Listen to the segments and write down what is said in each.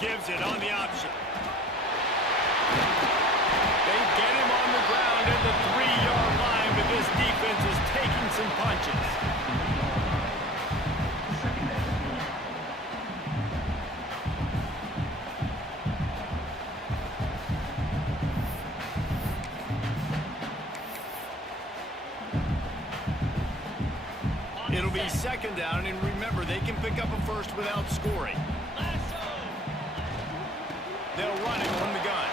Gives it on the option. They get him on the ground at the 3-yard line, but this defense is taking some punches. It'll be second down, and remember, they can pick up a first without scoring. They'll run it from the gun.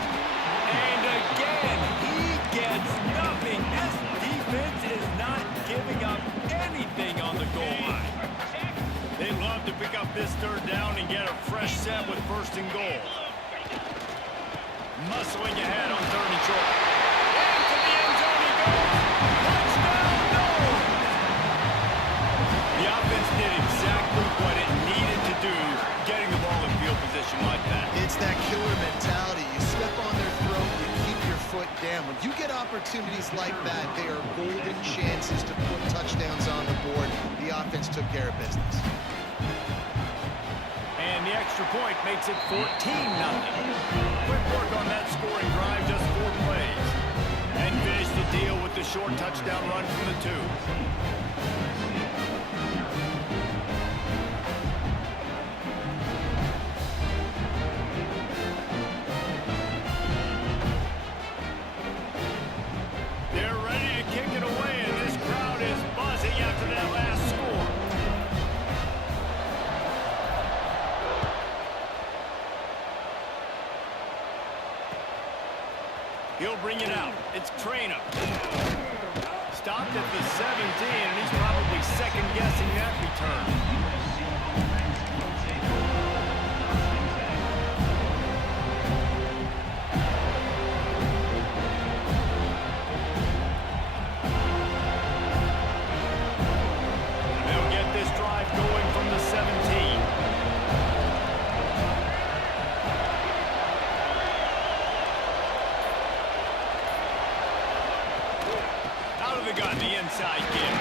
And again, he gets nothing. This defense is not giving up anything on the goal line. They'd love to pick up this third down and get a fresh set with first and goal. Muscling ahead on third and short. Into the end zone he goes. Touchdown, no! The offense did exactly what it needed to do, getting the ball in field position like that. It's that killer mentality. You step on their throat, you keep your foot down. When you get opportunities like that, they are golden chances to put touchdowns on the board. The offense took care of business. And the extra point makes it 14-0. Quick work on that scoring drive, just 4 plays. And finish the deal with the short touchdown run from the 2. He'll bring it out. It's Trainer. Stopped at the 17, and he's probably second-guessing that return. They'll get this drive going from the 17. Got the inside kick.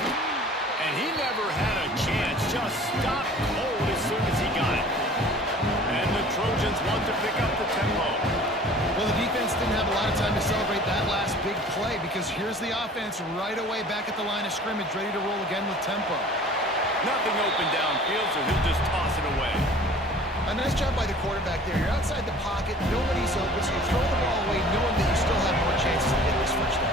And he never had a chance. Just stopped cold as soon as he got it. And the Trojans want to pick up the tempo. Well, the defense didn't have a lot of time to celebrate that last big play because here's the offense right away back at the line of scrimmage, ready to roll again with tempo. Nothing open downfield, so he'll just toss it away. A nice job by the quarterback there. You're outside the pocket, nobody's open, so you throw the ball away knowing that you still have more chances to get this first down.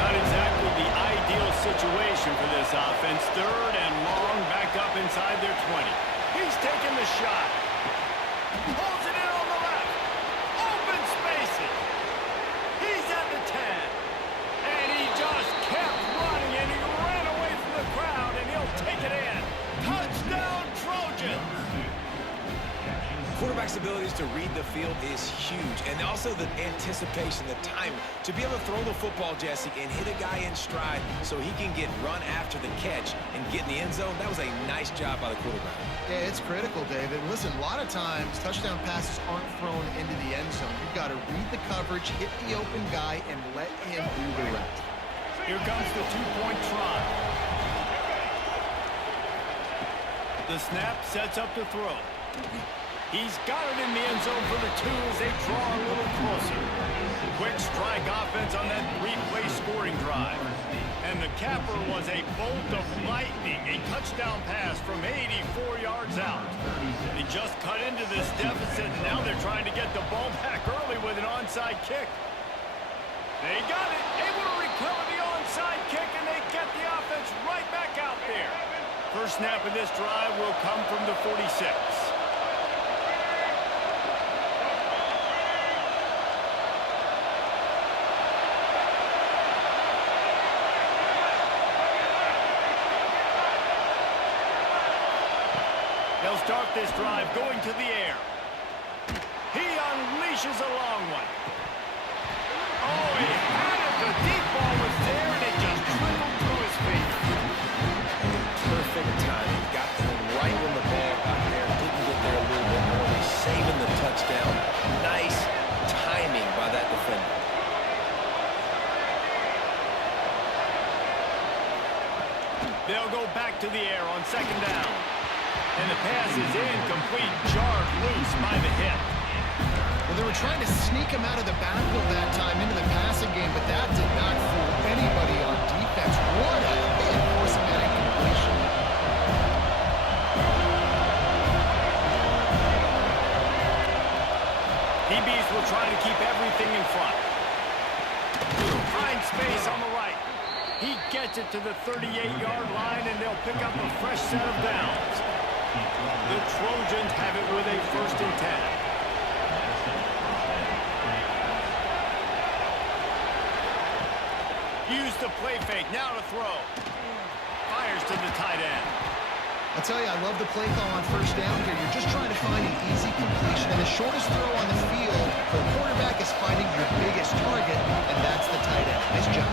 Not exactly the ideal situation for this offense. Third and long, back up inside their 20. He's taking the shot. Pulls it in on the left. Open spaces. He's at the 10. And he just kept running, and he ran away from the crowd, and he'll take it in. Touchdown, Trojans! Quarterback's abilities to read the field is huge, and also the anticipation, the time to be able to throw the football, Jesse, and hit a guy in stride so he can get run after the catch and get in the end zone. That was a nice job by the quarterback. Yeah, it's critical, David. Listen, a lot of times touchdown passes aren't thrown into the end zone. You've got to read the coverage, hit the open guy, and let him do the rest. Here comes the 2-point try. The snap sets up the throw. He's got it in the end zone for the 2 as they draw a little closer. Quick strike offense on that 3-play scoring drive. And the capper was a bolt of lightning, a touchdown pass from 84 yards out. They just cut into this deficit, and now they're trying to get the ball back early with an onside kick. They got it, able to recover the onside kick, and they get the offense right back out there. First snap of this drive will come from the 46. They'll start this drive going to the air. He unleashes a long one. Oh, he had it. The deep ball was there, and it just trickled through his feet. Perfect timing. Got them right when the ball got there. Didn't get there a little bit early. Saving the touchdown. Nice timing by that defender. They'll go back to the air on second down. And the pass is incomplete, jarred loose. missed by the hip. Well, they were trying to sneak him out of the backfield that time into the passing game, but that did not fool anybody on defense. What a hit, forcing that incompletion. DBs will try to keep everything in front. Finds space on the right. He gets it to the 38-yard line, and they'll pick up a fresh set of downs. The Trojans have it with a 1st and 10. Use the play fake, now to throw. Fires to the tight end. I'll tell you, I love the play call on 1st down here. You're just trying to find an easy completion, and the shortest throw on the field for a quarterback is finding your biggest target, and that's the tight end. Nice job.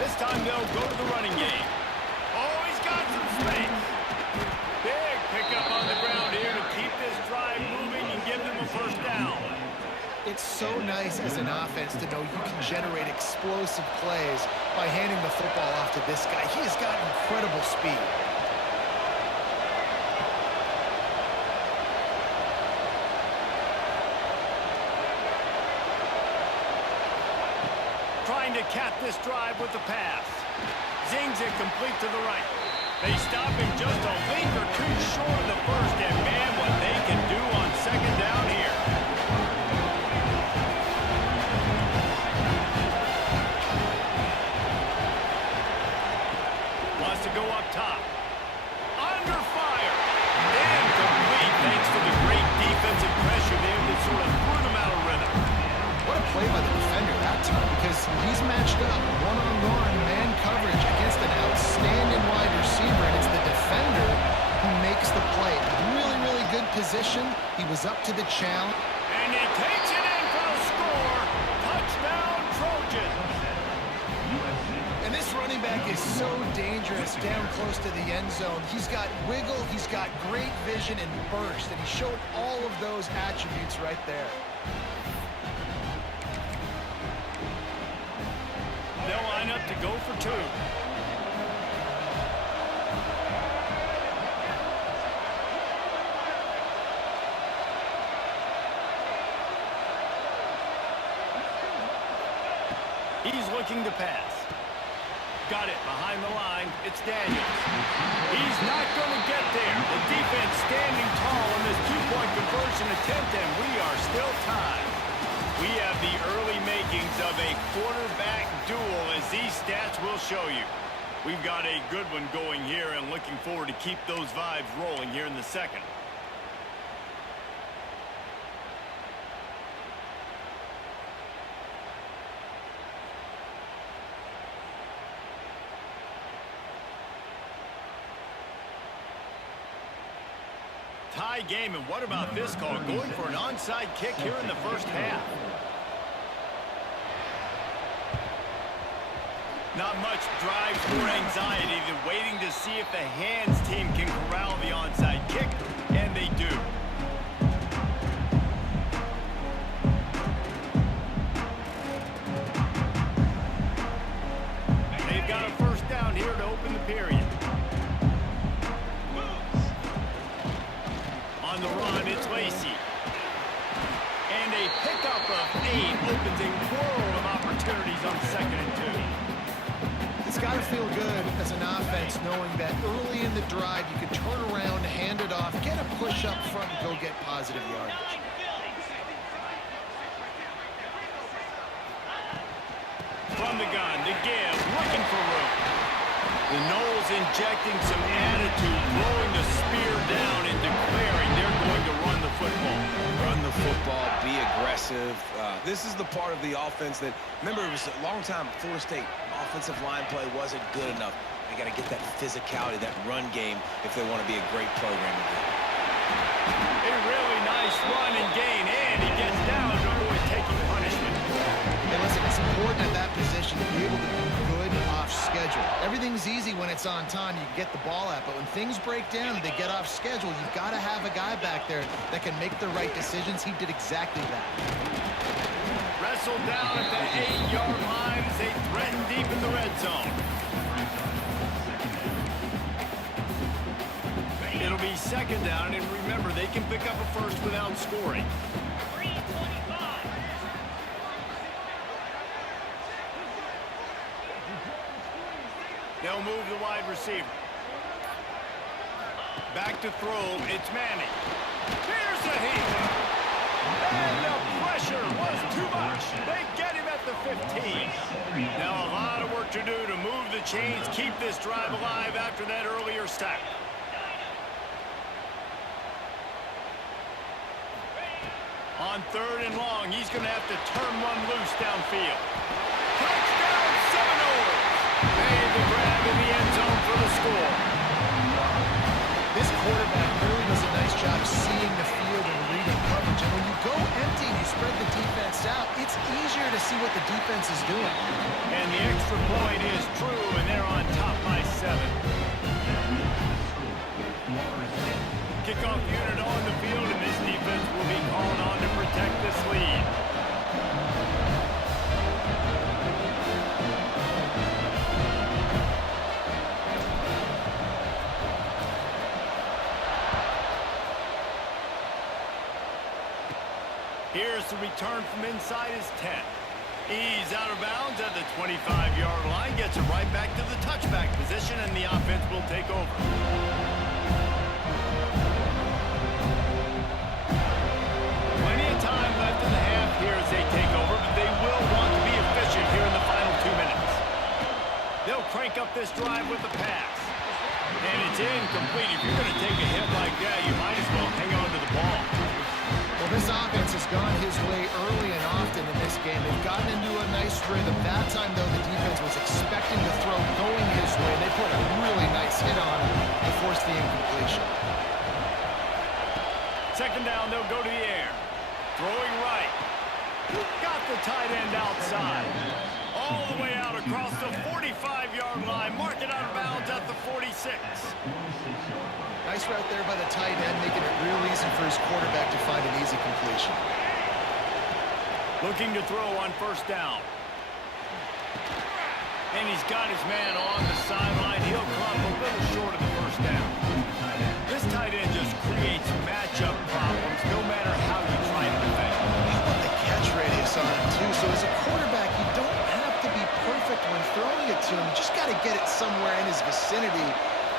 This time they'll go to the running game. Oh, he's got some space. Big pickup on the ground here to keep this drive moving and give them a 1st down. It's so nice as an offense to know you can generate explosive plays by handing the football off to this guy. He has got incredible speed. Trying to cap this drive with the pass. Zings it complete to the right. They stop him just a link or two short of the 1st, and man, what they can do on 2nd down here. Wants to go up top. Under fire. And complete thanks to the great defensive pressure there that sort of threw them out of rhythm. What a play by the defender that time, because he's matched up one-on-one man coverage against an outstanding wide receiver, and it's the defender who makes the play. Really, really good position. He was up to the challenge. And he takes it in for a score. Touchdown, Trojans. And this running back is so dangerous down close to the end zone. He's got wiggle, he's got great vision and burst, and he showed all of those attributes right there. They'll line up to go for 2. He's looking to pass. Got it behind the line. It's Daniels. He's not going to get there. The defense standing tall on this 2-point conversion attempt, and we are still tied. We have the early makings of a quarterback duel, as these stats will show you. We've got a good one going here, and looking forward to keep those vibes rolling here in the 2nd. Tie game, and what about this call? Going for an onside kick here in the 1st half. Not much drives or anxiety. They're waiting to see if the hands team can corral the onside kick, and they do. They've got a 1st down here to open the period. On the run, it's Lacey. And a pickup of 8 opens a world of opportunities on 2nd and 2. It's got to feel good as an offense knowing that early in the drive you can turn around, hand it off, get a push up front, and go get positive yardage. From the gun, to give, looking for room. The Noles injecting some attitude, throwing the spear down and declaring they're going to run the football. Run the football, be aggressive. This is the part of the offense that, remember, it was a long time, Florida State offensive line play wasn't good enough. They got to get that physicality, that run game, if they want to be a great program again. A really nice run and gain, and he gets down to avoid taking punishment. Hey, listen, it's important at that position to be able to be good off schedule. Everything's easy when it's on time. You can get the ball out, but when things break down and they get off schedule, you've got to have a guy back there that can make the right decisions. He did exactly that. Wrestled down at the 8-yard line as they threaten deep in the red zone. It'll be 2nd down, and remember, they can pick up a first without scoring. They'll move the wide receiver. Back to throw. It's Manning. Here's a heat. And the pressure was too much. They get him at the 15. Now a lot of work to do to move the chains, keep this drive alive after that earlier sack. On 3rd and long, he's going to have to turn one loose downfield. Touchdown Seminoles! Made the grab in the end zone for the score. This quarterback really does a nice job seeing the field and reading coverage. And when you go empty and you spread the defense out, it's easier to see what the defense is doing. And the extra point is true, and they're on top by 7. Kickoff unit on the field, and this defense will be called on to protect this lead. Here's the return from inside his 10. He's out of bounds at the 25-yard line, gets it right back to the touchback position, and the offense will take over. Plenty of time left in the half here as they take over, but they will want to be efficient here in the final 2 minutes. They'll crank up this drive with the pass. And it's incomplete. If you're going to take a hit like that, you might as well hang on to the ball. Well, this offense has gone his way early and often in this game. They've gotten into a nice rhythm. That time, though, the defense was expecting the throw going his way. They put a really nice hit on him to force the incompletion. 2nd down, they'll go to the air. Throwing right. Got the tight end outside. All the way out across the 45-yard line. Mark it out of bounds at the 46. Nice route there by the tight end, making it real easy for his quarterback to find an easy completion. Looking to throw on 1st down. And he's got his man on the sideline. He'll come a little short of the 1st down. This tight end just creates matchup problems no matter how you try to defend. How about the catch radius on him, too? So as a quarterback, you don't have to be perfect when throwing it to him. You just got to get it somewhere in his vicinity,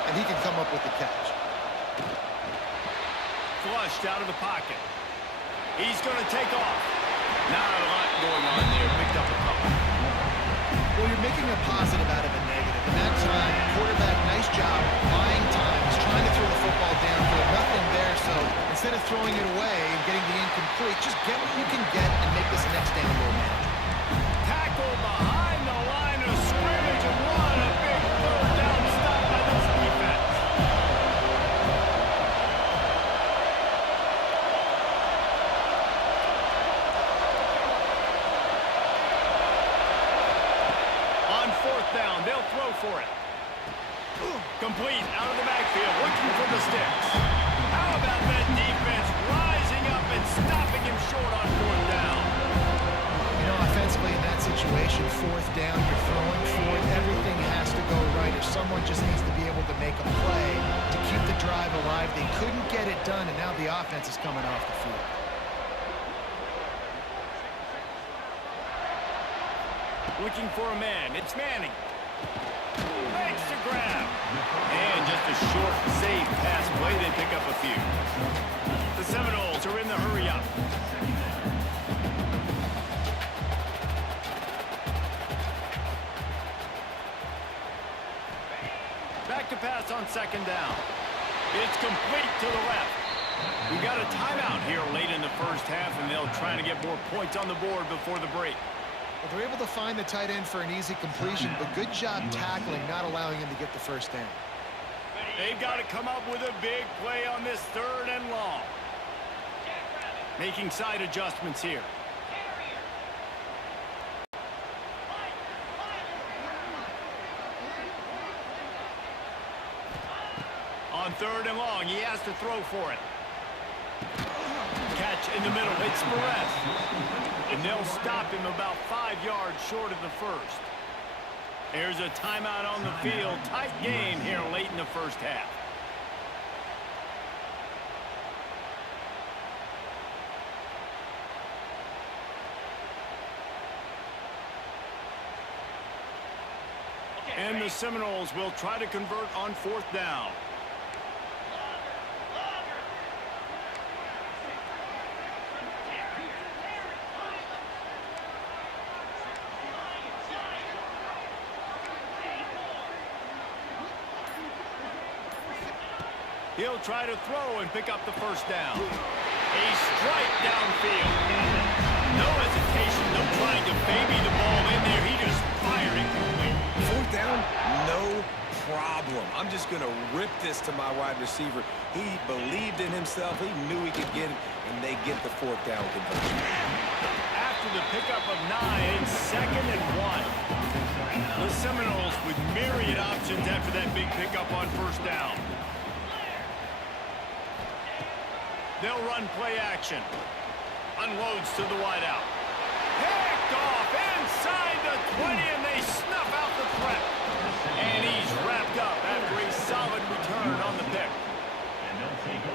and he can come up with the catch. Flushed out of the pocket. He's going to take off. Not a lot going on there. Picked up a couple. Well, you're making a positive out of a negative. And that time, quarterback, nice job, buying time. He's trying to throw the football downfield. Nothing there, so instead of throwing it away and getting the incomplete, just get what you can get and make this next down more manageable. Tackle behind the line of scrimmage, and what a big 3rd down stop by this defense. On 4th down, they'll throw for it. Complete out of the backfield, looking for the sticks. How about that defense rising up and stopping him short on 4th down? You know, offensively in that situation, 4th down, you're throwing for it. Everything has to go right, or someone just needs to be able to make a play to keep the drive alive. They couldn't get it done, and now the offense is coming off the field. Looking for a man. It's Manning. Makes the grab. And just a short, safe pass play. They pick up a few. The Seminoles are in the hurry up. Back to pass on 2nd down. It's complete to the left. We've got a timeout here late in the 1st half, and they'll try to get more points on the board before the break. Well, they're able to find the tight end for an easy completion, but good job tackling, not allowing him to get the 1st down. They've got to come up with a big play on this 3rd and long. Making side adjustments here. On 3rd and long, he has to throw for it. Catch in the middle, it's Perez. And they'll stop him about 5 yards short of the 1st. There's a timeout on the field. Tight game here late in the 1st half. And the Seminoles will try to convert on 4th down. He'll try to throw and pick up the 1st down. A strike downfield. No hesitation, no trying to baby the ball in there. He just fired it complete. 4th down, no problem. I'm just going to rip this to my wide receiver. He believed in himself. He knew he could get it, and they get the 4th down conversion. After the pickup of 9, 2nd and 1. The Seminoles with myriad options after that big pickup on 1st down. They'll run play action. Unloads to the wideout. Picked off inside the 20, and they snuff out the threat. And he's wrapped up after a solid return on the pick.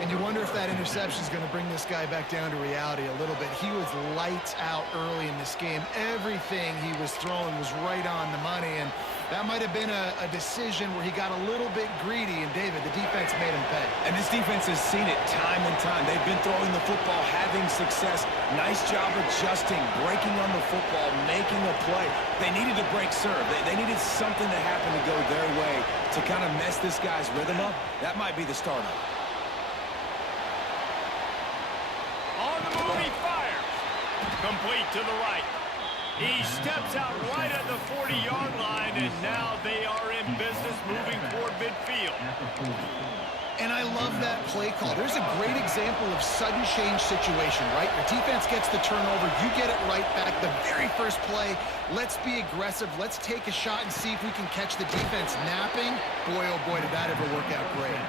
And you wonder if that interception is going to bring this guy back down to reality a little bit. He was lights out early in this game. Everything he was throwing was right on the money, and that might have been a decision where he got a little bit greedy, and David, the defense made him pay. And this defense has seen it time and time. They've been throwing the football, having success. Nice job adjusting, breaking on the football, making a play. They needed to break serve. They needed something to happen to go their way to kind of mess this guy's rhythm up. That might be the start of it. On the move, he fires. Complete to the right. He steps out right at the 40-yard line, and now they are in business moving toward midfield. And I love that play call. There's a great example of sudden change situation, right? Your defense gets the turnover, you get it right back. The very first play, let's be aggressive. Let's take a shot and see if we can catch the defense napping. Boy, oh boy, did that ever work out great.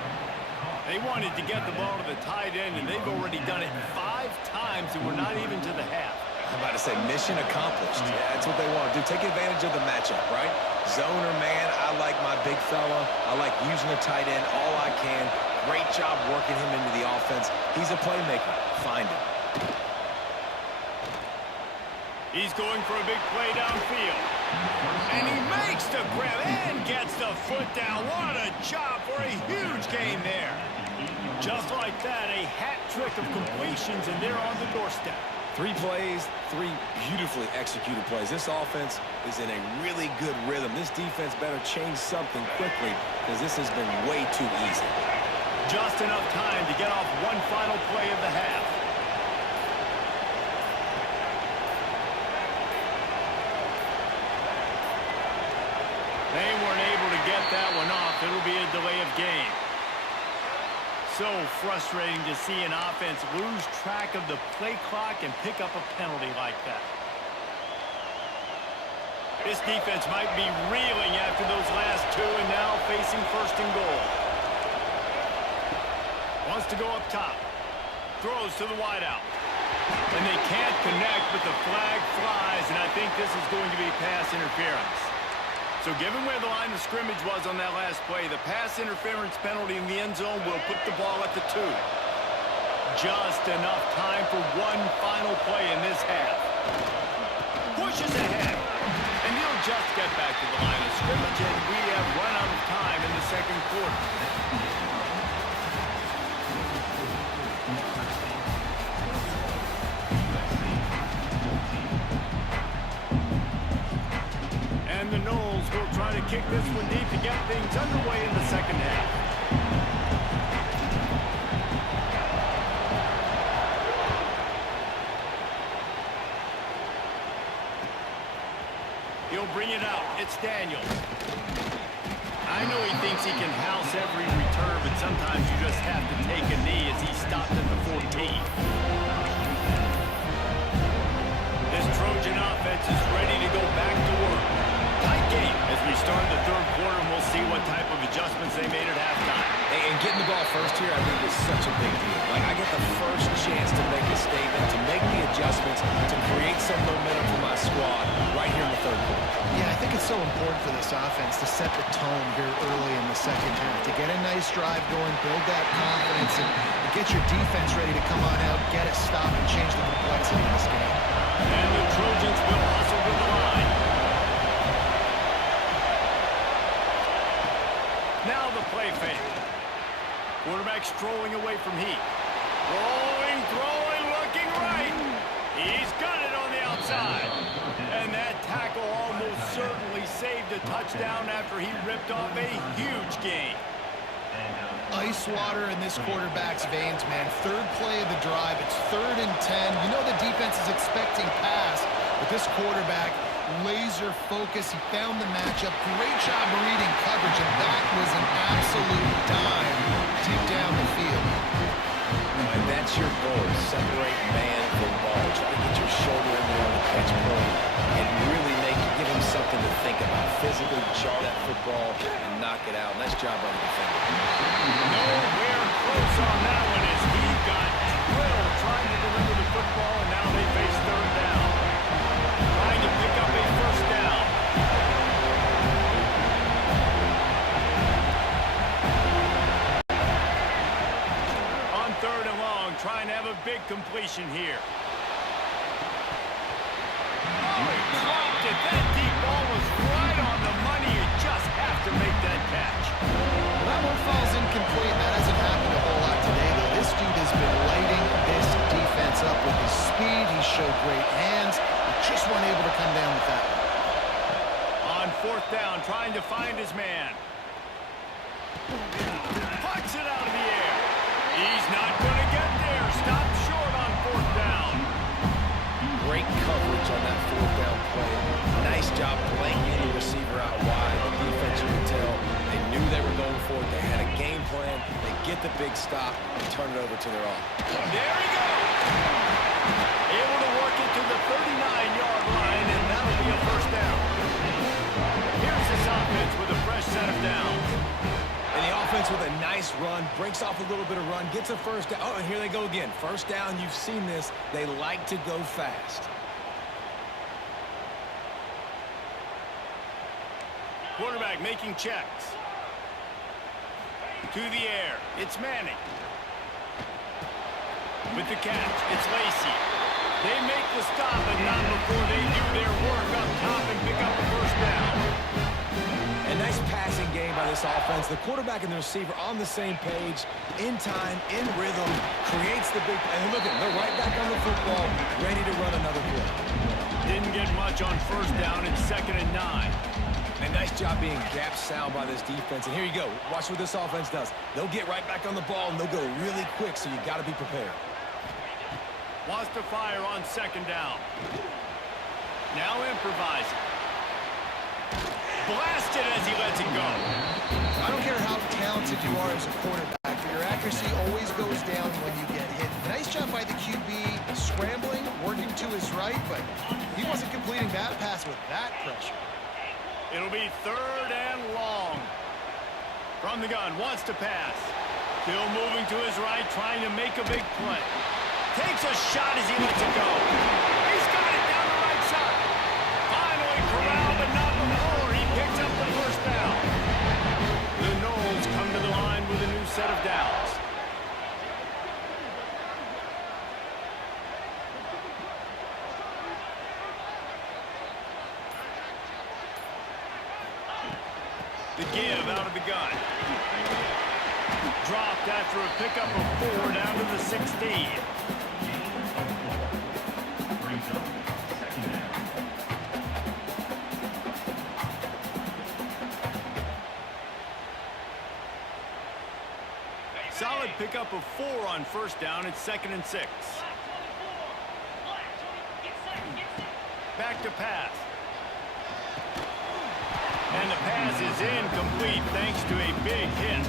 They wanted to get the ball to the tight end, and they've already done it 5 times, and we're not even to the half. I'm about to say mission accomplished. Yeah, that's what they want to do. Take advantage of the matchup, right? Zone or man, I like my big fella. I like using the tight end all I can. Great job working him into the offense. He's a playmaker. Find him. He's going for a big play downfield. And he makes the grab and gets the foot down. What a job for a huge gain there. Just like that, a hat trick of completions, and they're on the doorstep. 3 plays, 3 beautifully executed plays. This offense is in a really good rhythm. This defense better change something quickly because this has been way too easy. Just enough time to get off one final play of the half. They weren't able to get that one off. It'll be a delay of game. So frustrating to see an offense lose track of the play clock and pick up a penalty like that. This defense might be reeling after those last 2 and now facing 1st and goal. Wants to go up top. Throws to the wideout. And they can't connect, but the flag flies, and I think this is going to be pass interference. So given where the line of scrimmage was on that last play, the pass interference penalty in the end zone will put the ball at the 2. Just enough time for one final play in this half. Pushes ahead. And he'll just get back to the line of scrimmage, and we have run out of time in the 2nd quarter. And the Noles will try to kick this one deep to get things underway in the 2nd half. He'll bring it out. It's Daniels. I know he thinks he can house every return, but sometimes you just have to take a knee as he stopped at the 14. This Trojan offense is ready to go back to work. Tight game as we start the 3rd quarter, and we'll see what type of adjustments they made at halftime. And getting the ball first here, I think, is such a big deal. Like, I get the first chance to make a statement, to make the adjustments, to create some momentum for my squad right here in the 3rd quarter. Yeah, I think it's so important for this offense to set the tone here early in the 2nd half, to get a nice drive going, build that confidence, and get your defense ready to come on out, get it stopped, and change the complexity of this game. And the Trojans will hustle to the line. Quarterback strolling away from heat. Rolling, throwing, looking right. He's got it on the outside. And that tackle almost certainly saved a touchdown after he ripped off a huge gain. Ice water in this quarterback's veins, man. Third play of the drive. It's 3rd and 10. You know the defense is expecting pass, but this quarterback, laser focus. He found the matchup. Great job reading coverage, and that was an absolute dime deep down the field. And that's your goal. Separate man from ball. Try to get your shoulder in there on the catch point and really give him something to think about. Physically jaw that football and knock it out. Nice job by the defender. Nowhere close on that one as he got drilled trying to deliver the football, and now they face 3rd down. Trying to pick up a 1st down. On 3rd and long, trying to have a big completion here. Oh, he dropped it. That deep ball was right on the money. You just have to make that catch. Well, that one falls incomplete. That hasn't happened a whole lot today, though. This dude has been lighting this defense up with his speed. He showed great hands. He just weren't able to come down with that one. On 4th down, trying to find his man. Puts it out of the air. He's not going to get there. Stop short on 4th down. Great coverage on that 4th down play. Nice job blanking the receiver out wide. The defense, you can tell, they knew they were going for it. They had a game plan. They get the big stop and turn it over to their own. There he goes. Able to work it to the 39-yard line, and that'll be a 1st down. Here's this offense with a fresh set of downs. And the offense with a nice run, breaks off a little bit of run, gets a 1st down. Oh, and here they go again. 1st down, you've seen this. They like to go fast. Quarterback making checks. To the air, it's Manning. With the catch, it's Lacy. They make the stop, and not before they do their work up top and pick up the 1st down. A nice passing game by this offense. The quarterback and the receiver on the same page, in time, in rhythm, creates the big play. And look at them, they're right back on the football, ready to run another play. Didn't get much on 1st down and 2nd and 9. A nice job being gap sound by this defense. And here you go. Watch what this offense does. They'll get right back on the ball, and they'll go really quick, so you got to be prepared. Wants to fire on 2nd down. Now improvising. Blasted as he lets it go. I don't care how talented you are as a quarterback. Your accuracy always goes down when you get hit. Nice job by the QB scrambling, working to his right, but he wasn't completing that pass with that pressure. It'll be 3rd and long. From the gun, wants to pass. Still moving to his right, trying to make a big play. Takes a shot as he lets it go. He's got it down the right side. Finally corralled, but not before he picks up the 1st down. The Knowles come to the line with a new set of downs. The give out of the gun. Dropped after a pickup of 4 down to the 16. Solid pickup of 4 on 1st down. It's 2nd and 6. Back to pass. And the pass is incomplete thanks to a big hit.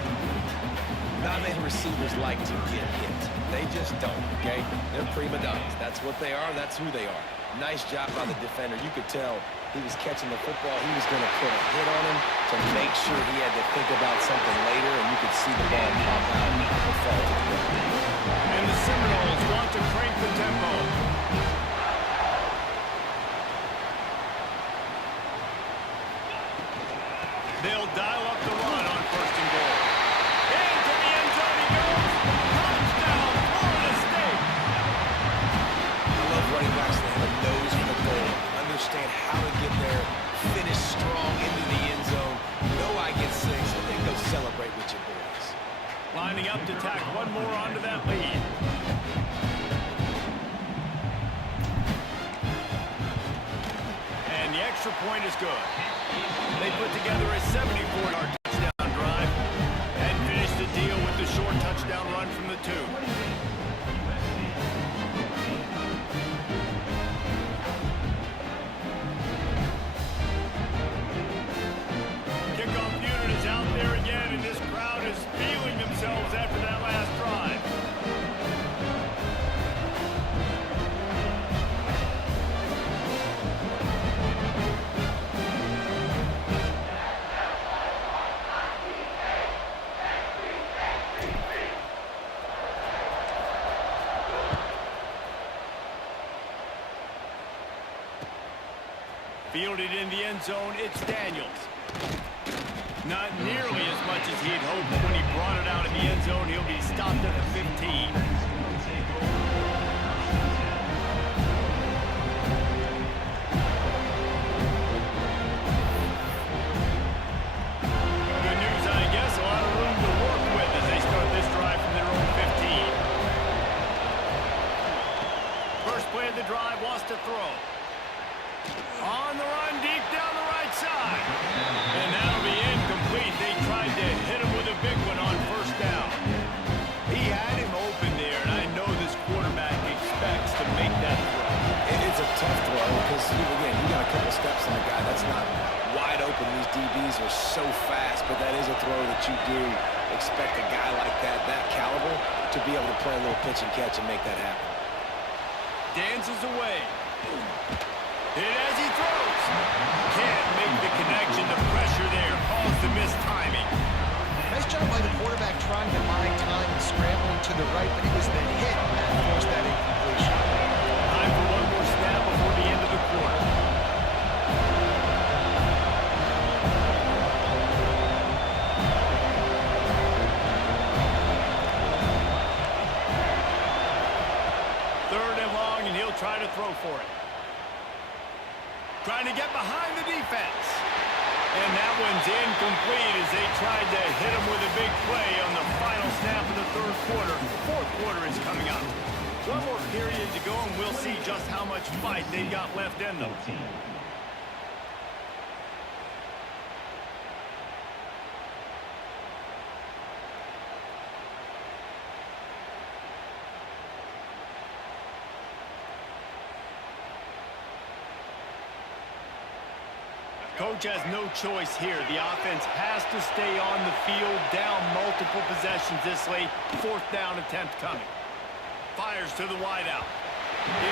Not many receivers like to get hit. They just don't, okay? They're prima donnas. That's what they are. That's who they are. Nice job by the defender. You could tell he was catching the football. He was going to put a hit on him to make sure he had to think about something later, and you could see the ball pop out and fall to the ground. And the Seminoles want to crank the tempo. They'll dial up the run on 1st and goal. Into the end zone he goes. Touchdown, Florida State. I love running backs that have a nose for the goal. Understand how to get there, finish strong into the end zone. Know I get 6, and then go celebrate with your boys. Lining lining up to tack one more onto that lead. And the extra point is good. They put together a 74-yard touchdown drive and finished the deal with the short touchdown run from the 2. Kickoff unit is out there again, and this crowd is feeling themselves after that last drive. Fielded in the end zone, it's Daniels. Not nearly as much as he'd hoped when he brought it out in the end zone. He'll be stopped at the 15. Good news, I guess. A lot of room to work with as they start this drive from their own 15. First play of the drive, wants to throw. On the run, deep down the right side. And that'll be incomplete. They tried to hit him with a big one on first down. He had him open there, and I know this quarterback expects to make that throw. It's a tough throw because, again, you got a couple steps on the guy. That's not wide open. These DBs are so fast, but that is a throw that you do expect a guy like that caliber, to be able to play a little pitch and catch and make that happen. Dances away. Hit as he throws. Can't make the connection. The pressure there caused the missed timing. Nice job by the quarterback trying to buy time and scrambling to the right, but he was the hit that forced that incompletion. Time for one more snap before the end of the quarter. Third and long, and he'll try to throw for it. Trying to get behind the defense. And that one's incomplete as they tried to hit him with a big play on the final snap of the third quarter. Fourth quarter is coming up. One more period to go, and we'll see just how much fight they've got left in them. Coach has no choice here. The offense has to stay on the field, down multiple possessions this late. Fourth down attempt coming. Fires to the wideout.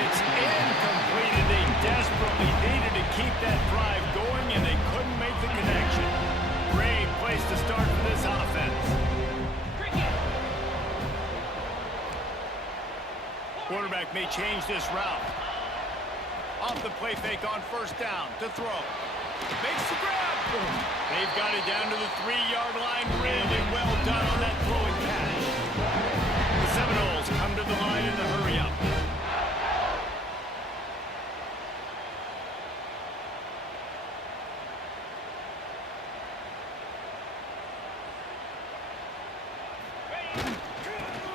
It's incomplete, and they desperately needed to keep that drive going, and they couldn't make the connection. Great place to start for this offense. Quarterback may change this route. Off the play fake on first down to throw. Makes the grab. They've got it down to the 3-yard line. Really well done on that throw and catch. The Seminoles come to the line in the hurry-up.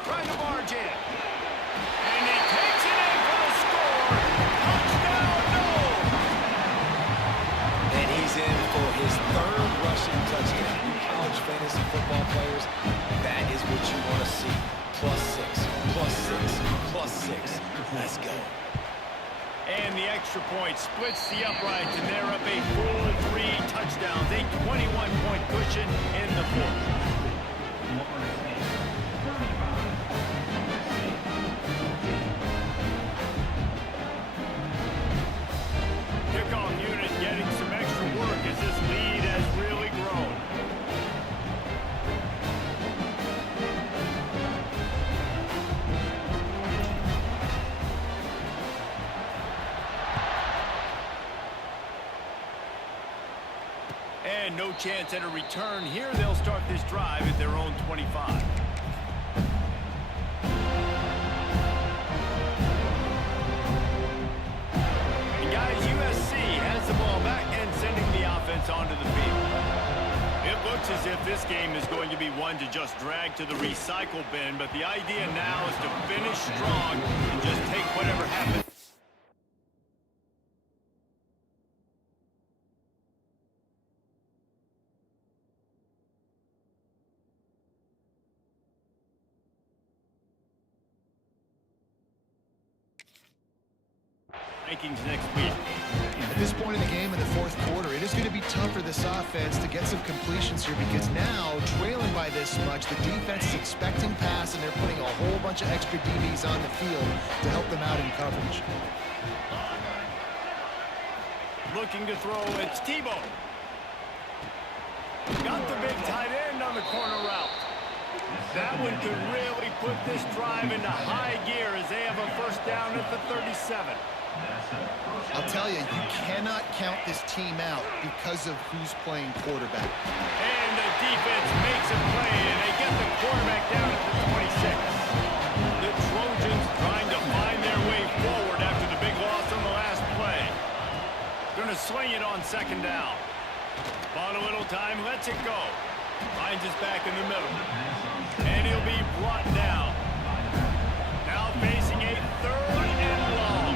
Trying to barge in. And he takes it in for the score. Touchdown, no! And he's in for his third rushing touchdown. You college fantasy football players, that is what you want to see. +6, +6, +6. Let's go. And the extra point splits the uprights, and they're up a full 3 touchdowns. A 21-point cushion in the fourth. Kickoff unit getting some extra work as this lead has really grown. And no chance at a return here. They'll start this drive at their own 25. And guys, USC has the ball back and sending the offense onto the field. It looks as as if this game is going to be one to just drag to the recycle bin, but the idea now is to finish strong and just take whatever happens. Rankings next week. At this point in the game in the fourth quarter, it is going to be tough for this offense to get some completions here because now, trailing by this much, the defense is expecting pass and they're putting a whole bunch of extra DBs on the field to help them out in coverage. Looking to throw, it's Tebow. Got the big tight end on the corner route. That one could really put this drive into high gear as they have a first down at the 37. I'll tell you, you cannot count this team out because of who's playing quarterback. And the defense makes a play, and they get the quarterback down at the 26. The Trojans trying to find their way forward after the big loss on the last play. Going to swing it on second down. Bought a little time, lets it go. Finds his back in the middle. And he'll be brought down. Now facing a third and long.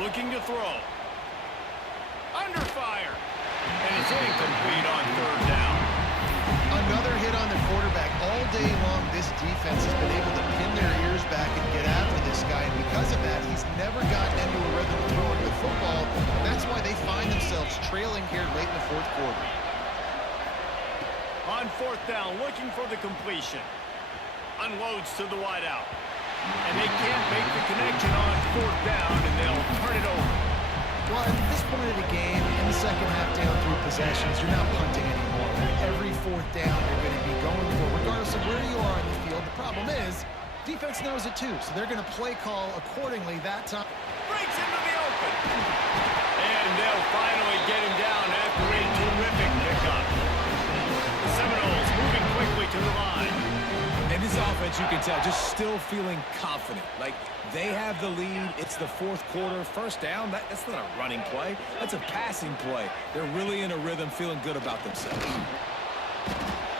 Looking to throw. Under fire. And it's incomplete on third down. Another hit on the quarterback. All day long, this defense has been able to pin their ears back and get after this guy. And because of that, he's never gotten into a rhythm of throwing the football. And that's why they find themselves trailing here late in the fourth quarter. On fourth down, looking for the completion. Unloads to the wideout. And they can't make the connection on fourth down, and they'll turn it over. Well, at this point of the game, in the second half down 3 possessions, you're not punting anymore. Every fourth down you're going to be going for, regardless of where you are in the field. The problem is, defense knows it too, so they're going to play call accordingly that time. Breaks into the open. And they'll finally get him down after a terrific pickup. The Seminoles moving quickly to the line. And this offense, you can tell, just still feeling confident. Like, they have the lead. It's the fourth quarter. First down, that's not a running play. That's a passing play. They're really in a rhythm, feeling good about themselves.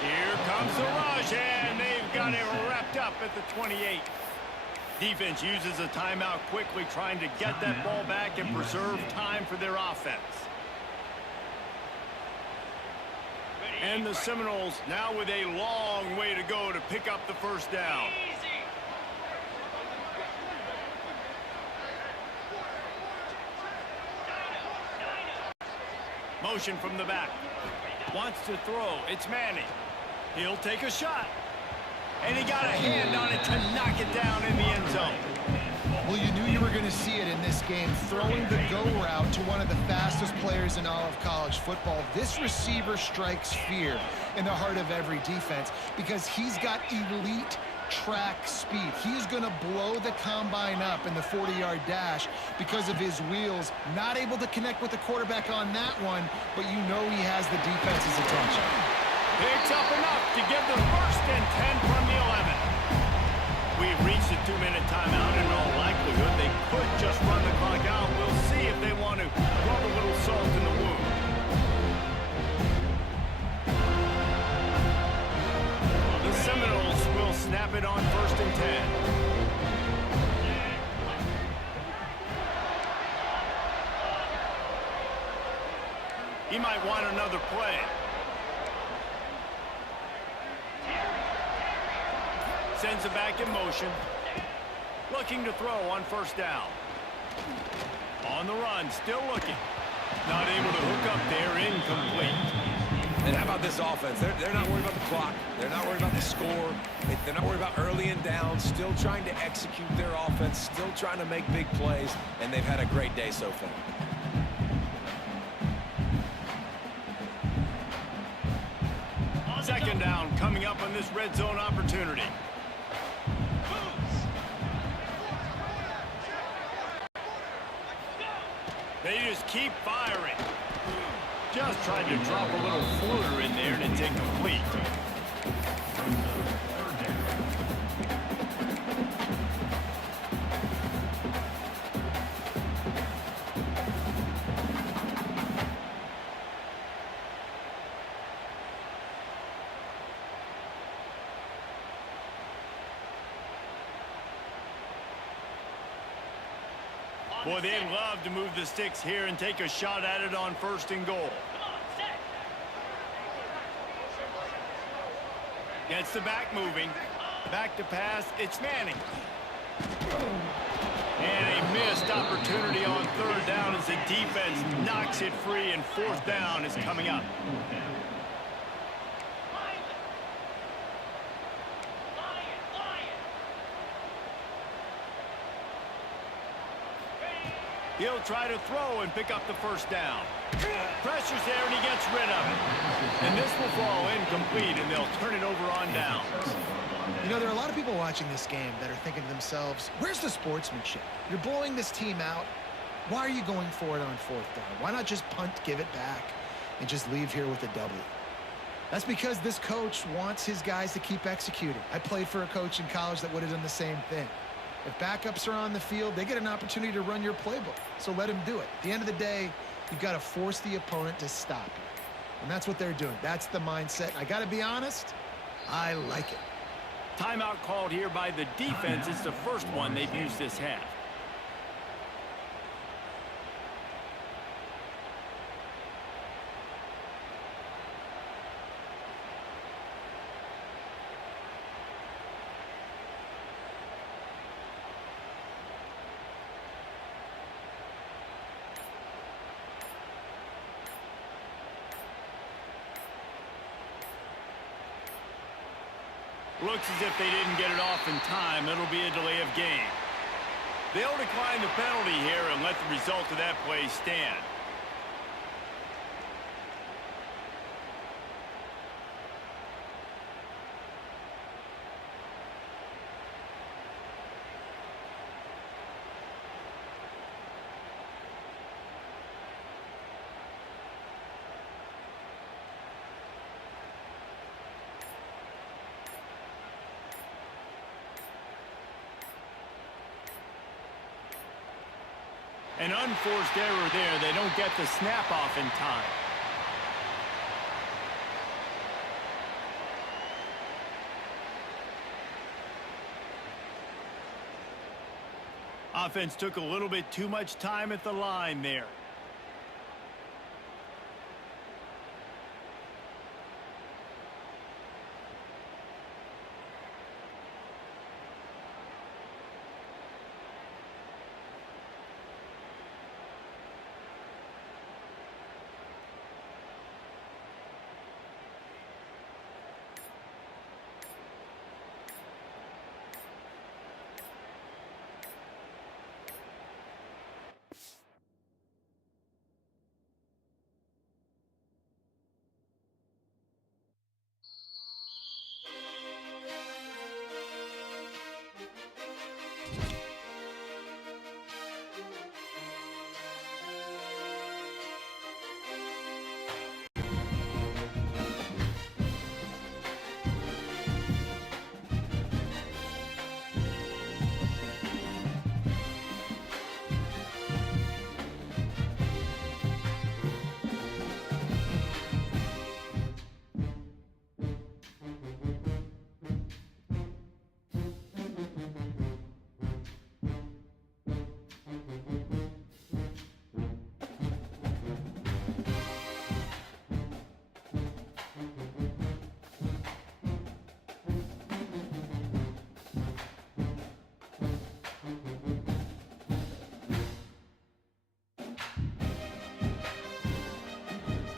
Here comes the rush, and they've got it wrapped up at the 28. Defense uses a timeout quickly, trying to get that ball back and preserve time for their offense. And the Seminoles now with a long way to go to pick up the first down. Motion from the back. Wants to throw. It's Manning. He'll take a shot. And he got a hand on it to knock it down in the end zone. Well, you knew you were going to see it in this game, throwing the go route to one of the fastest players in all of college football. This receiver strikes fear in the heart of every defense because he's got elite track speed. He's going to blow the combine up in the 40-yard dash because of his wheels. Not able to connect with the quarterback on that one, but you know he has the defense's attention. Picks up enough to get the first and 10 from the 11. We've reached a 2-minute timeout. In all likelihood, they could just run the clock out. We'll see if they want to rub a little salt in the wound. The Seminoles will snap it on first and 10. He might want another play. Sends it back in motion. Looking to throw on first down. On the run, still looking. Not able to hook up there, incomplete. And how about this offense? They're not worried about the clock. They're not worried about the score. They're not worried about early and down. Still trying to execute their offense. Still trying to make big plays. And they've had a great day so far. Second down coming up on this red zone opportunity. They just keep firing. Just tried to drop a little floater in there, and it's incomplete. Boy, they'd love to move the sticks here and take a shot at it on 1st and goal. Gets the back moving. Back to pass. It's Manning. And a missed opportunity on 3rd down as the defense knocks it free, and 4th down is coming up. He'll try to throw and pick up the 1st down. Pressure's there, and he gets rid of it. And this will fall incomplete, and they'll turn it over on downs. You know, there are a lot of people watching this game that are thinking to themselves, where's the sportsmanship? You're blowing this team out. Why are you going for it on 4th down? Why not just punt, give it back, and just leave here with a W? That's because this coach wants his guys to keep executing. I played for a coach in college that would have done the same thing. If backups are on the field, they get an opportunity to run your playbook, so let them do it. At the end of the day, you've got to force the opponent to stop you. And that's what they're doing. That's the mindset. I got to be honest, I like it. Timeout called here by the defense. It's the first one they've used this half. Looks as if they didn't get it off in time. It'll be a delay of game. They'll decline the penalty here and let the result of that play stand. An unforced error there. They don't get the snap off in time. Offense took a little bit too much time at the line there.